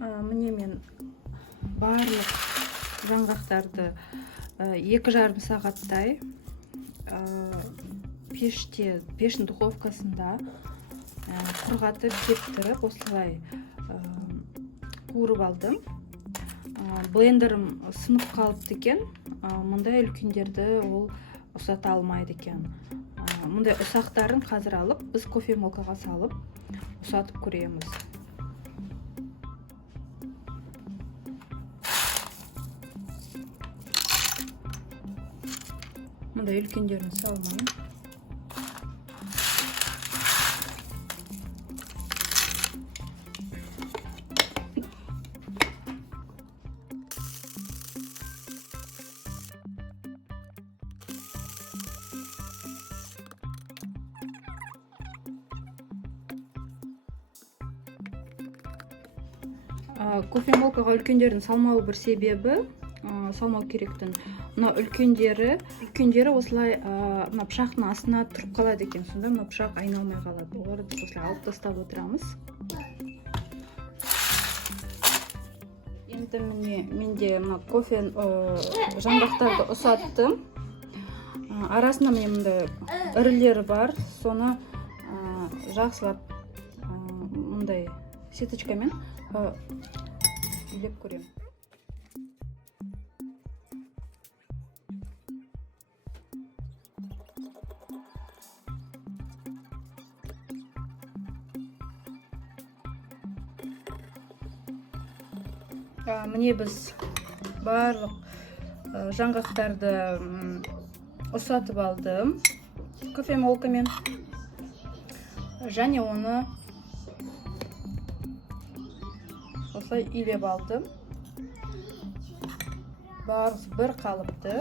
Міне мен барлық жаңғақтарды 2,5 сағаттай пештің духовкасында құрғатып кептіріп осылай қуырып алдым. Блендерім сынып қалыпты екен. Мұндай үлкендерді ол ұсата алмайды екен. Мұндай ұсақтарын қазір алып, біз кофемолкаға салып ұсатып көреміз. Мұндай үлкендерін салмайын. Кофемолкаға үлкендерін салмау бір себебі, салмау керектін. Мына үлкендері осылай пышақтың астына тұрып қалады екен. Сонда мына пышақ айналмай қалады. Оларды осылай алып тастап отырамыз. Енді менде кофе жаңғақтарды ұсаттым. Арасында мындай ірілері бар. Соны жақсылап мындай сеточкамен үйлеп көремін. Міне біз барлық жаңғақтарды ұсатып алдым кофемолкамен. Және оны осылай үйлеп алдым. Барлық бір қалыпты.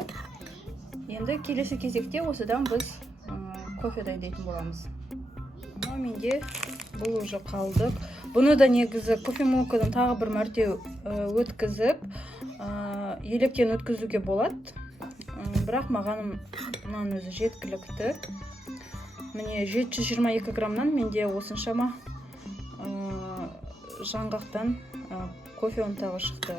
Енді келесі кезекте осыдан біз кофе дайындайтын боламыз. Менде бұл уже қалдық. Бұны да негізі кофемолкадан тағы бір мәрте өткізіп, електен өткізуге болады. Бірақ маған мұнан өзі жеткілікті. Міне 722 граммнан менде осыншама жаңғақтан кофе ұнтағы шықты.